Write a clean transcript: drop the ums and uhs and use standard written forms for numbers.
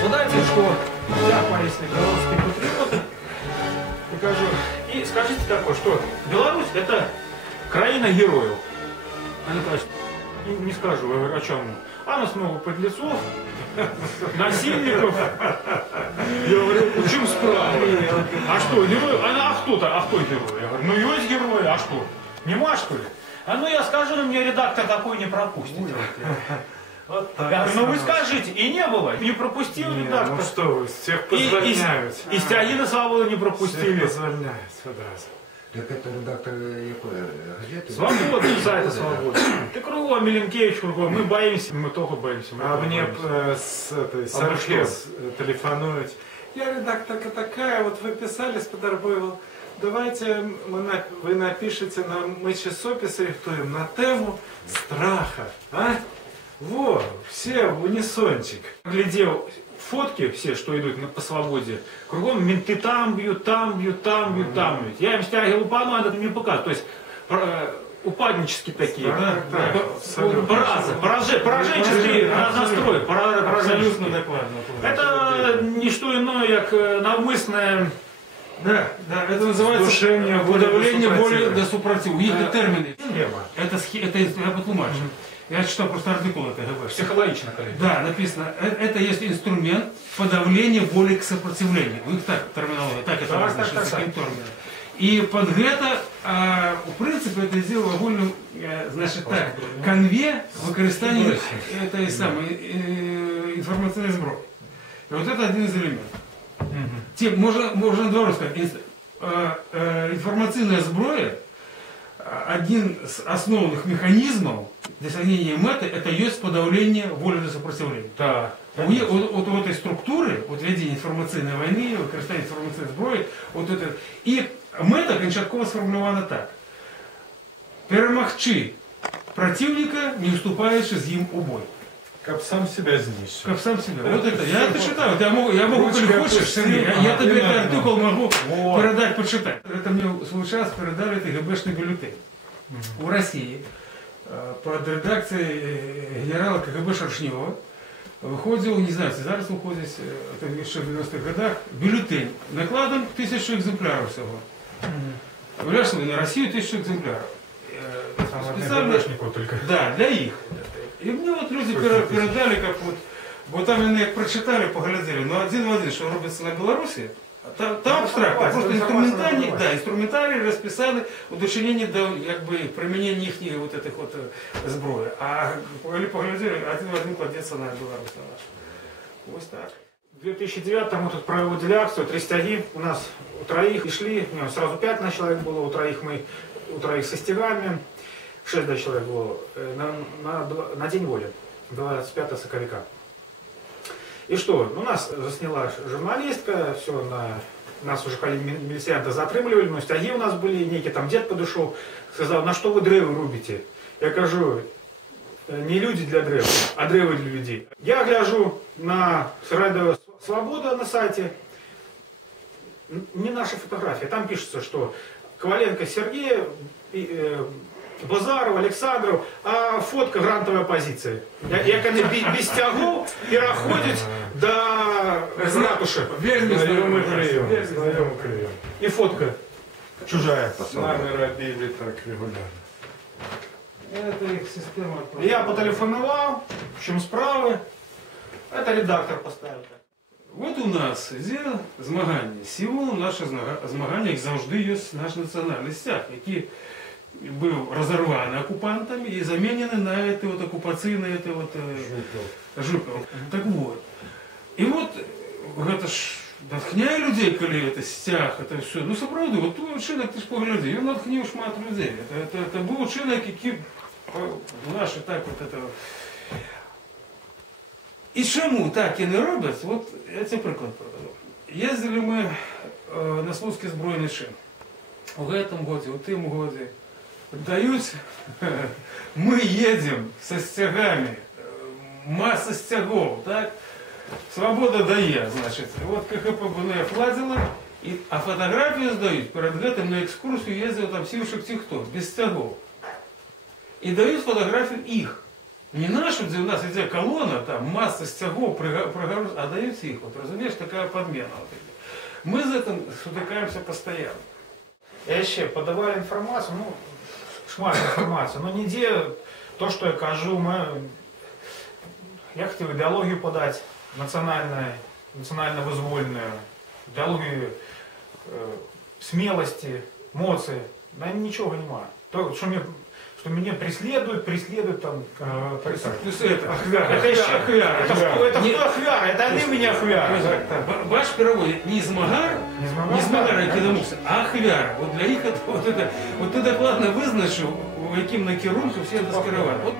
Згадайте, що я корисний белорусский патриот, и скажите такое, что Беларусь это краина героев. Они говорят, не скажу, я говорю, о чем? А нас много подлецов, насильников. Я говорю, учим справа. А что, герой? А кто герой? Я говорю, ну есть герои, а что? Нема, что ли? А ну я скажу, но мне редактор такой не пропустит. Вот так. Я говорю, ну вы скажите, и не было, не пропустил редактор. Ну что вы, всех позвольняют. И стяги на свободу не пропустили. Всех позвольняют сразу. Так это редактор якой газеты? Свобода, сайта «Свобода». Ты кругом, Миленкевич кругом, мы боимся, мы только боимся. А мне с Архез телефонуют. Я редакторка такая, вот вы писали с Подорбоевым, давайте вы напишите, мы часопис рихтуем на тему страха. А? Во, все в унисончик. Глядел фотки все, что идут по свободе, кругом менты там бьют, там бьют, там бьют, там бьют. Я им стягивал пану, а это мне показывают. То есть упаднические такие, пораженческие настрой, Абсолютно докладно. Это не что иное, как навмисне. Да, это называется подавление воли до супротиву. У них термины. Это я потлумачу. Я читал просто артикул этой ГБ. Психологично, коллеги. Да, написано, это есть инструмент подавления воли к сопротивлению. У них так терминология, так это называется. И под это, в принципе, это сделало вольным, значит так, конве використання этой самой информационной зброї. И вот это один из элементов. Можно два сказать. Информационная зброя, один из основных механизмов досягнения меты, это есть подавление воли до сопротивления. Да. Вот у этой структуры, вот ведение информационной войны, використання информационной зброї, вот это. И мета кончатково сформулирована так. Перемогчи противника, не уступаючи з ним у бой. Как сам себя знищил. Как сам себя. Вот это. Я это читаю. Я могу, коли хочешь, Сергей, я тебе этот артикул могу передать, почитать. Это мне в свой час передали ГБшный бюллетень. В России под редакцией генерала КГБ Шершнева выходил, не знаю, зараз выходит, это еще в 90-х годах, бюллетень накладом 1000 экземпляров всего. Уявляешь, на Россию 1000 экземпляров. Специально, только. Да, для их. И мне вот люди передали, как вот там они прочитали, поглядели, но один в один, что робится на Беларуси, там абстрактно, просто инструментарий расписали удочинение до применения их вот этих вот зброї. А коли поглядели, один в один кладется на Беларусь на нашу. Вот так. В 2009 мы тут проводили акцию, 3 стяги у нас у троих и шли, сразу 5 на человек было, у троих со стягами, 6 человек было на День воли, 25 соковика. И что? Ну, нас засняла журналистка, все, нас уже милиционеры затрымливали, но стяги у нас были, некий там дед подошел, сказал, на что вы древы рубите? Я кажу, не люди для древ, а древы для людей. Я гляжу на радио «Свобода» на сайте, не наша фотография, там пишется, что Коваленко Сергей, Базаров, Александров, а фотка грантовая позиция. Як они без тягу переходят до ратуши. Знайомый прием. И фотка чужая. С нами робили так регулярно. Это их система. Я потелефонував, в чому справи. Это редактор поставив. Вот у нас є змагання. Символом наше змагання, як завжди, є наш національний стяг, який був розірваний окупантами і замінений на це от окупаційне Жуков. Так вот. І от це ж натхняє людей, коли це стяг, це все. Ну, справді, от той учинок, ти ж погляди, він натхнів шмат людей. Це був учинок, який наші так от це. І чому так і не роблять, от я цей приклад проведу. Їздили ми на Слуцький збройний чин. У этом году, у тим году. Дають, ми їдемо со стягами, маса стягов, так? Свобода дає, значить. От КХП мене вкладила, а фотографію здають, перед этим на екскурсію їздив там сівших ті хто, без стягов. І дають фотографію їх. Не нашу, где у нас іде колона, там маса стягов, прогруз, а дають їх. Вот, розумієш, така подмена. Вот. Мы с этим стыкаемся постоянно. Я еще подавали информацию, ну, шмат информацию, но нигде то, что я кажу, я хотел идеологию подать, национально-вызвольную, идеологию смелости, эмоций, да ничего нема. То, что меня преследуют там... Это еще ахвяра. Это кто ахвяра? Это они меня ахвяра. Ваш перевод не змагар, який домовся, а ахвяра. От для них от ти докладно визначив, в яким накерунку всі це скерувати.